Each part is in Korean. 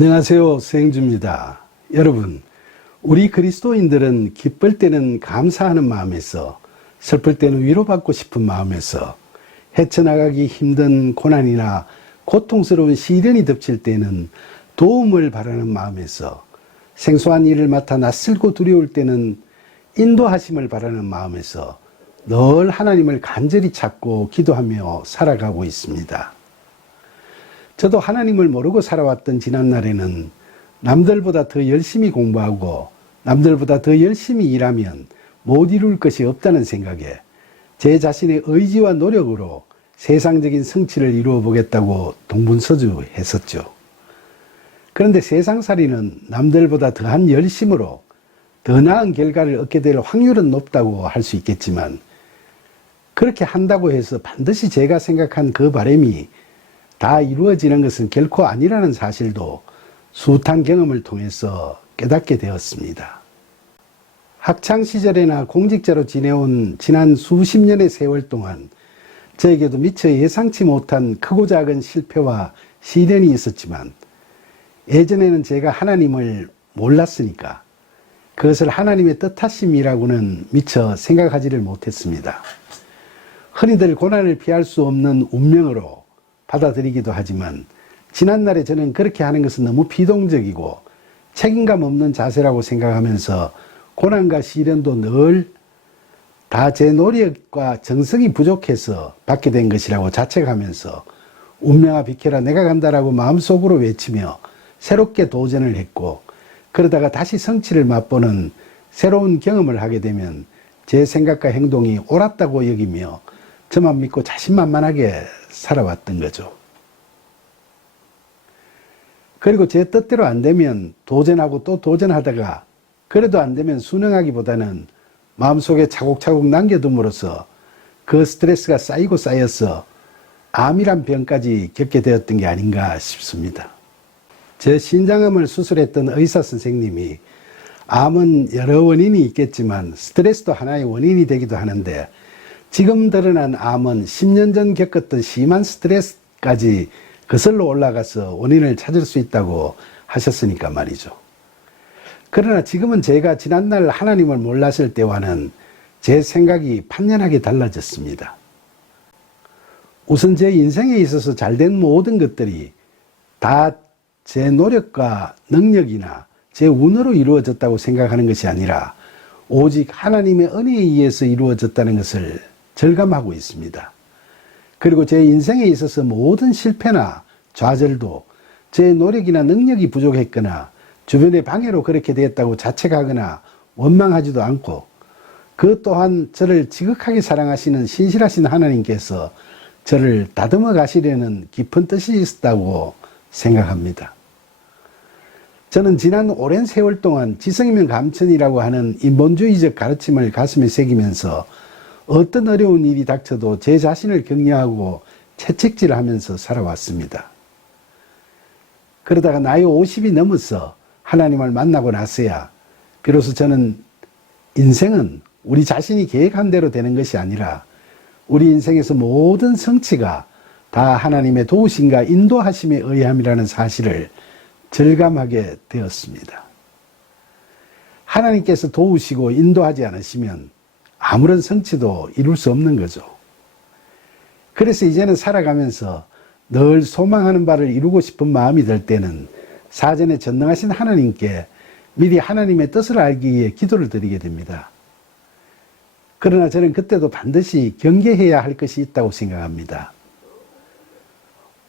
안녕하세요. 서행주입니다. 여러분, 우리 그리스도인들은 기쁠 때는 감사하는 마음에서, 슬플 때는 위로받고 싶은 마음에서, 헤쳐나가기 힘든 고난이나 고통스러운 시련이 덮칠 때는 도움을 바라는 마음에서, 생소한 일을 맡아 낯설고 두려울 때는 인도하심을 바라는 마음에서 늘 하나님을 간절히 찾고 기도하며 살아가고 있습니다. 저도 하나님을 모르고 살아왔던 지난날에는 남들보다 더 열심히 공부하고 남들보다 더 열심히 일하면 못 이룰 것이 없다는 생각에 제 자신의 의지와 노력으로 세상적인 성취를 이루어 보겠다고 동분서주했었죠. 그런데 세상살이는 남들보다 더한 열심으로 더 나은 결과를 얻게 될 확률은 높다고 할 수 있겠지만, 그렇게 한다고 해서 반드시 제가 생각한 그 바람이 다 이루어지는 것은 결코 아니라는 사실도 숱한 경험을 통해서 깨닫게 되었습니다. 학창시절에나 공직자로 지내온 지난 수십 년의 세월 동안 저에게도 미처 예상치 못한 크고 작은 실패와 시련이 있었지만, 예전에는 제가 하나님을 몰랐으니까 그것을 하나님의 뜻하심이라고는 미처 생각하지를 못했습니다. 흔히들 고난을 피할 수 없는 운명으로 받아들이기도 하지만, 지난날에 저는 그렇게 하는 것은 너무 비동적이고 책임감 없는 자세라고 생각하면서 고난과 시련도 늘 다 제 노력과 정성이 부족해서 받게 된 것이라고 자책하면서 운명아 비켜라 내가 간다라고 마음속으로 외치며 새롭게 도전을 했고, 그러다가 다시 성취를 맛보는 새로운 경험을 하게 되면 제 생각과 행동이 옳았다고 여기며 저만 믿고 자신만만하게 살아왔던 거죠. 그리고 제 뜻대로 안 되면 도전하고 또 도전하다가 그래도 안 되면 순응하기보다는 마음속에 차곡차곡 남겨둠으로써 그 스트레스가 쌓이고 쌓여서 암이란 병까지 겪게 되었던 게 아닌가 싶습니다. 제 신장암을 수술했던 의사 선생님이 암은 여러 원인이 있겠지만 스트레스도 하나의 원인이 되기도 하는데, 지금 드러난 암은 10년 전 겪었던 심한 스트레스까지 거슬러 올라가서 원인을 찾을 수 있다고 하셨으니까 말이죠. 그러나 지금은 제가 지난날 하나님을 몰랐을 때와는 제 생각이 판연하게 달라졌습니다. 우선 제 인생에 있어서 잘된 모든 것들이 다 제 노력과 능력이나 제 운으로 이루어졌다고 생각하는 것이 아니라 오직 하나님의 은혜에 의해서 이루어졌다는 것을 절감하고 있습니다. 그리고 제 인생에 있어서 모든 실패나 좌절도 제 노력이나 능력이 부족했거나 주변의 방해로 그렇게 되었다고 자책하거나 원망하지도 않고, 그 또한 저를 지극하게 사랑하시는 신실하신 하나님께서 저를 다듬어 가시려는 깊은 뜻이 있었다고 생각합니다. 저는 지난 오랜 세월 동안 지성이면 감천이라고 하는 인본주의적 가르침을 가슴에 새기면서 어떤 어려운 일이 닥쳐도 제 자신을 격려하고 채찍질하면서 살아왔습니다. 그러다가 나이 50이 넘어서 하나님을 만나고 나서야 비로소 저는 인생은 우리 자신이 계획한 대로 되는 것이 아니라 우리 인생에서 모든 성취가 다 하나님의 도우심과 인도하심에 의함이라는 사실을 절감하게 되었습니다. 하나님께서 도우시고 인도하지 않으시면 아무런 성취도 이룰 수 없는 거죠. 그래서 이제는 살아가면서 늘 소망하는 바를 이루고 싶은 마음이 들 때는 사전에 전능하신 하나님께 미리 하나님의 뜻을 알기 위해 기도를 드리게 됩니다. 그러나 저는 그때도 반드시 경계해야 할 것이 있다고 생각합니다.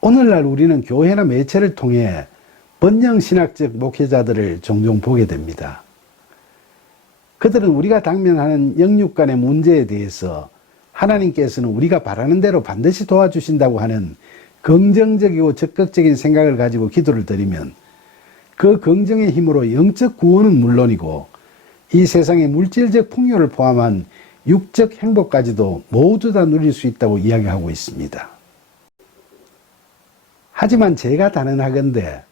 오늘날 우리는 교회나 매체를 통해 번영신학적 목회자들을 종종 보게 됩니다. 그들은 우리가 당면하는 영육간의 문제에 대해서 하나님께서는 우리가 바라는 대로 반드시 도와주신다고 하는 긍정적이고 적극적인 생각을 가지고 기도를 드리면 그 긍정의 힘으로 영적 구원은 물론이고 이 세상의 물질적 풍요를 포함한 육적 행복까지도 모두 다 누릴 수 있다고 이야기하고 있습니다. 하지만 제가 단언하건대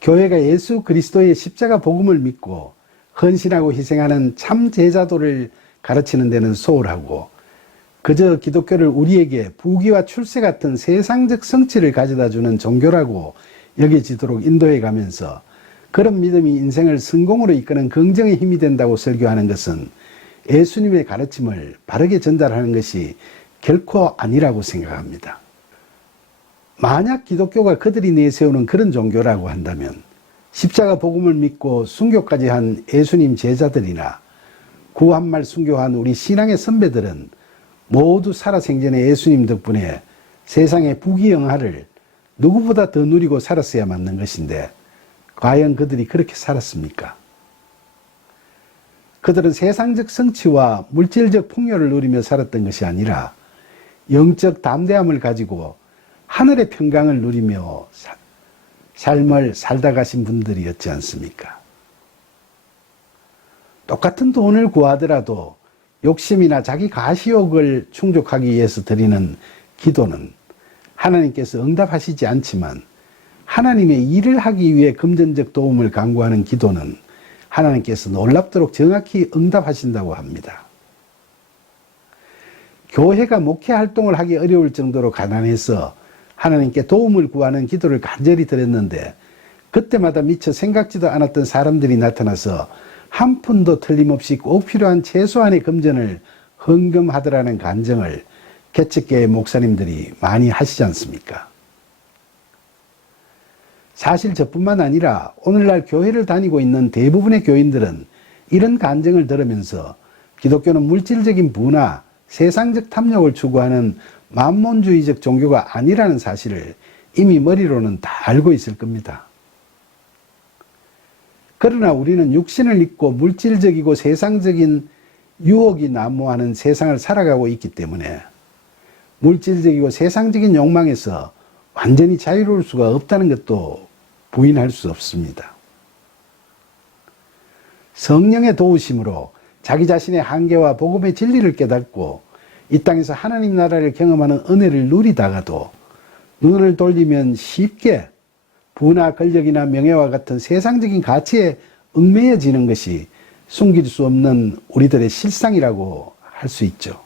교회가 예수 그리스도의 십자가 복음을 믿고 헌신하고 희생하는 참 제자도를 가르치는 데는 소홀하고 그저 기독교를 우리에게 부귀와 출세 같은 세상적 성취를 가져다 주는 종교라고 여겨지도록 인도해 가면서 그런 믿음이 인생을 성공으로 이끄는 긍정의 힘이 된다고 설교하는 것은 예수님의 가르침을 바르게 전달하는 것이 결코 아니라고 생각합니다. 만약 기독교가 그들이 내세우는 그런 종교라고 한다면 십자가 복음을 믿고 순교까지 한 예수님 제자들이나 구한말 순교한 우리 신앙의 선배들은 모두 살아생전에 예수님 덕분에 세상의 부귀영화를 누구보다 더 누리고 살았어야 맞는 것인데 과연 그들이 그렇게 살았습니까? 그들은 세상적 성취와 물질적 풍요를 누리며 살았던 것이 아니라 영적 담대함을 가지고 하늘의 평강을 누리며 삶을 살다 가신 분들이었지 않습니까? 똑같은 돈을 구하더라도 욕심이나 자기 가시욕을 충족하기 위해서 드리는 기도는 하나님께서 응답하시지 않지만 하나님의 일을 하기 위해 금전적 도움을 간구하는 기도는 하나님께서 놀랍도록 정확히 응답하신다고 합니다. 교회가 목회 활동을 하기 어려울 정도로 가난해서 하나님께 도움을 구하는 기도를 간절히 드렸는데 그때마다 미처 생각지도 않았던 사람들이 나타나서 한 푼도 틀림없이 꼭 필요한 최소한의 금전을 헌금하더라는 간증을 개척교회 목사님들이 많이 하시지 않습니까? 사실 저뿐만 아니라 오늘날 교회를 다니고 있는 대부분의 교인들은 이런 간증을 들으면서 기독교는 물질적인 부나 세상적 탐욕을 추구하는 만몬주의적 종교가 아니라는 사실을 이미 머리로는 다 알고 있을 겁니다. 그러나 우리는 육신을 입고 물질적이고 세상적인 유혹이 난무하는 세상을 살아가고 있기 때문에 물질적이고 세상적인 욕망에서 완전히 자유로울 수가 없다는 것도 부인할 수 없습니다. 성령의 도우심으로 자기 자신의 한계와 복음의 진리를 깨닫고 이 땅에서 하나님 나라를 경험하는 은혜를 누리다가도 눈을 돌리면 쉽게 부나 권력이나 명예와 같은 세상적인 가치에 얽매여지는 것이 숨길 수 없는 우리들의 실상이라고 할 수 있죠.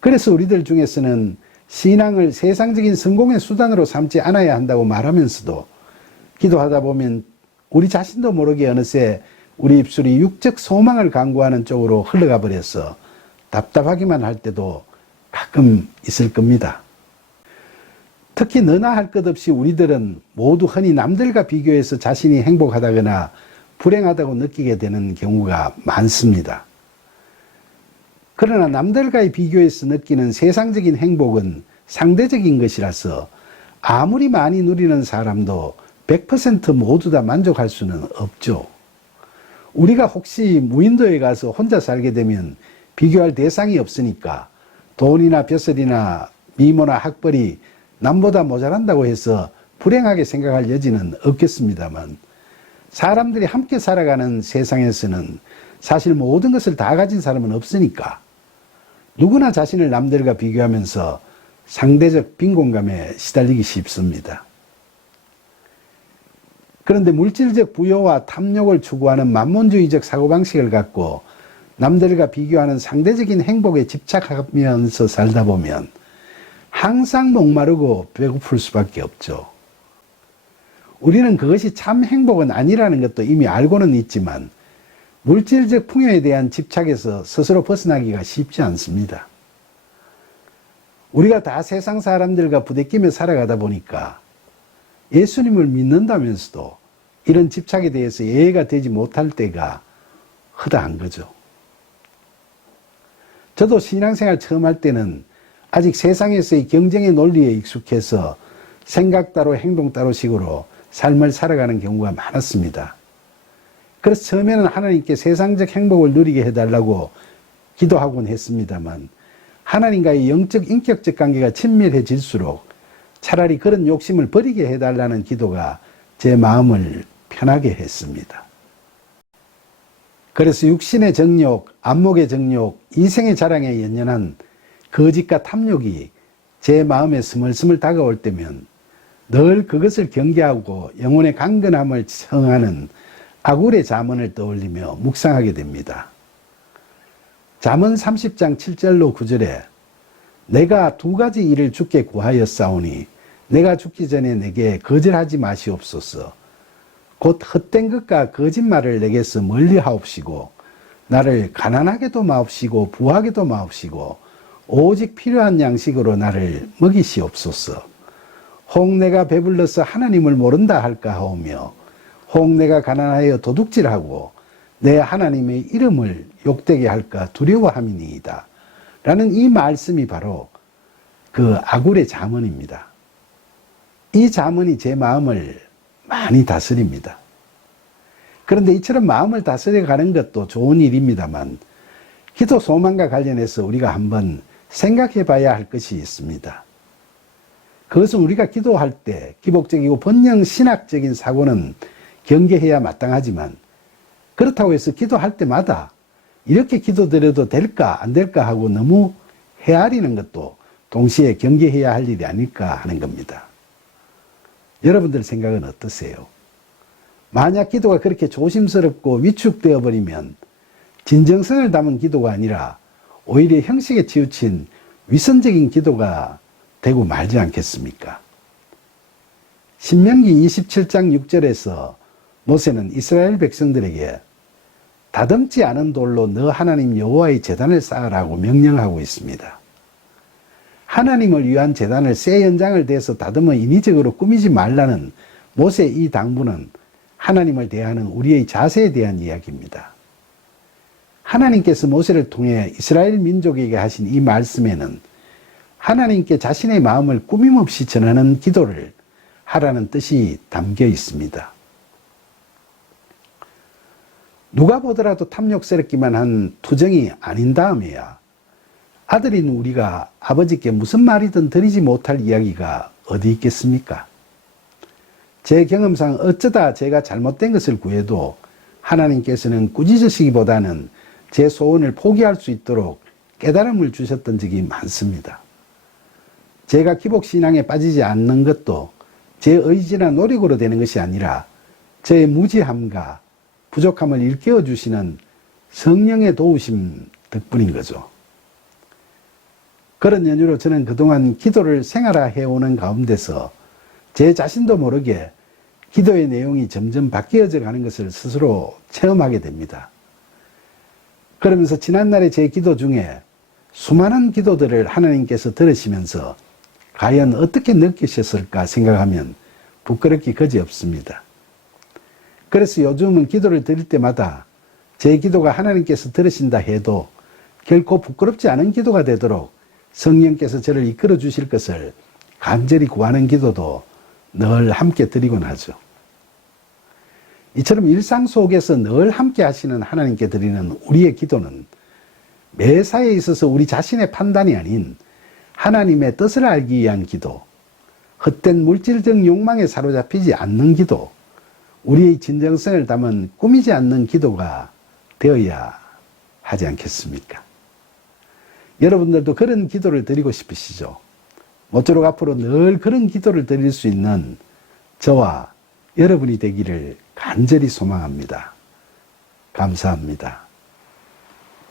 그래서 우리들 중에서는 신앙을 세상적인 성공의 수단으로 삼지 않아야 한다고 말하면서도 기도하다 보면 우리 자신도 모르게 어느새 우리 입술이 육적 소망을 강구하는 쪽으로 흘러가 버려서 답답하기만 할 때도 가끔 있을 겁니다. 특히 너나 할 것 없이 우리들은 모두 흔히 남들과 비교해서 자신이 행복하다거나 불행하다고 느끼게 되는 경우가 많습니다. 그러나 남들과의 비교해서 느끼는 세상적인 행복은 상대적인 것이라서 아무리 많이 누리는 사람도 100% 모두 다 만족할 수는 없죠. 우리가 혹시 무인도에 가서 혼자 살게 되면 비교할 대상이 없으니까 돈이나 벼슬이나 미모나 학벌이 남보다 모자란다고 해서 불행하게 생각할 여지는 없겠습니다만 사람들이 함께 살아가는 세상에서는 사실 모든 것을 다 가진 사람은 없으니까 누구나 자신을 남들과 비교하면서 상대적 빈곤감에 시달리기 쉽습니다. 그런데 물질적 부여와 탐욕을 추구하는 만몬주의적 사고방식을 갖고 남들과 비교하는 상대적인 행복에 집착하면서 살다 보면 항상 목마르고 배고플 수밖에 없죠. 우리는 그것이 참 행복은 아니라는 것도 이미 알고는 있지만 물질적 풍요에 대한 집착에서 스스로 벗어나기가 쉽지 않습니다. 우리가 다 세상 사람들과 부대끼며 살아가다 보니까 예수님을 믿는다면서도 이런 집착에 대해서 예의가 되지 못할 때가 허다한 거죠. 저도 신앙생활 처음 할 때는 아직 세상에서의 경쟁의 논리에 익숙해서 생각 따로 행동 따로 식으로 삶을 살아가는 경우가 많았습니다. 그래서 처음에는 하나님께 세상적 행복을 누리게 해달라고 기도하곤 했습니다만 하나님과의 영적 인격적 관계가 친밀해질수록 차라리 그런 욕심을 버리게 해달라는 기도가 제 마음을 편하게 했습니다. 그래서 육신의 정욕, 안목의 정욕, 이생의 자랑에 연연한 거짓과 탐욕이 제 마음에 스물스물 다가올 때면 늘 그것을 경계하고 영혼의 강건함을 청하는 아굴의 잠언을 떠올리며 묵상하게 됩니다. 잠언 30장 7절로 9절에 내가 두 가지 일을 주께 구하였사오니 내가 죽기 전에 내게 거절하지 마시옵소서. 곧 헛된 것과 거짓말을 내게서 멀리 하옵시고 나를 가난하게도 마옵시고 부하게도 마옵시고 오직 필요한 양식으로 나를 먹이시옵소서. 혹 내가 배불러서 하나님을 모른다 할까 하오며 혹 내가 가난하여 도둑질하고 내 하나님의 이름을 욕되게 할까 두려워함이니이다. 라는 이 말씀이 바로 그 아굴의 잠언입니다. 이 잠언이 제 마음을 많이 다스립니다. 그런데 이처럼 마음을 다스려 가는 것도 좋은 일입니다만 기도 소망과 관련해서 우리가 한번 생각해 봐야 할 것이 있습니다. 그것은 우리가 기도할 때 기복적이고 번영 신학적인 사고는 경계해야 마땅하지만 그렇다고 해서 기도할 때마다 이렇게 기도드려도 될까 안 될까 하고 너무 헤아리는 것도 동시에 경계해야 할 일이 아닐까 하는 겁니다. 여러분들 생각은 어떠세요? 만약 기도가 그렇게 조심스럽고 위축되어 버리면 진정성을 담은 기도가 아니라 오히려 형식에 치우친 위선적인 기도가 되고 말지 않겠습니까? 신명기 27장 6절에서 모세는 이스라엘 백성들에게 다듬지 않은 돌로 너 하나님 여호와의 제단을 쌓으라고 명령하고 있습니다. 하나님을 위한 제단을 새 연장을 대서 다듬어 인위적으로 꾸미지 말라는 모세의 이 당부는 하나님을 대하는 우리의 자세에 대한 이야기입니다. 하나님께서 모세를 통해 이스라엘 민족에게 하신 이 말씀에는 하나님께 자신의 마음을 꾸밈없이 전하는 기도를 하라는 뜻이 담겨 있습니다. 누가 보더라도 탐욕스럽기만 한 투정이 아닌 다음에야 아들인 우리가 아버지께 무슨 말이든 드리지 못할 이야기가 어디 있겠습니까? 제 경험상 어쩌다 제가 잘못된 것을 구해도 하나님께서는 꾸짖으시기보다는 제 소원을 포기할 수 있도록 깨달음을 주셨던 적이 많습니다. 제가 기복신앙에 빠지지 않는 것도 제 의지나 노력으로 되는 것이 아니라 저의 무지함과 부족함을 일깨워 주시는 성령의 도우심 덕분인 거죠. 그런 연유로 저는 그동안 기도를 생활화해오는 가운데서 제 자신도 모르게 기도의 내용이 점점 바뀌어져 가는 것을 스스로 체험하게 됩니다. 그러면서 지난날의 제 기도 중에 수많은 기도들을 하나님께서 들으시면서 과연 어떻게 느끼셨을까 생각하면 부끄럽기 그지없습니다. 그래서 요즘은 기도를 드릴 때마다 제 기도가 하나님께서 들으신다 해도 결코 부끄럽지 않은 기도가 되도록 성령께서 저를 이끌어 주실 것을 간절히 구하는 기도도 늘 함께 드리곤 하죠. 이처럼 일상 속에서 늘 함께 하시는 하나님께 드리는 우리의 기도는 매사에 있어서 우리 자신의 판단이 아닌 하나님의 뜻을 알기 위한 기도, 헛된 물질적 욕망에 사로잡히지 않는 기도, 우리의 진정성을 담은 꾸미지 않는 기도가 되어야 하지 않겠습니까? 여러분들도 그런 기도를 드리고 싶으시죠? 모쪼록 앞으로 늘 그런 기도를 드릴 수 있는 저와 여러분이 되기를 간절히 소망합니다. 감사합니다.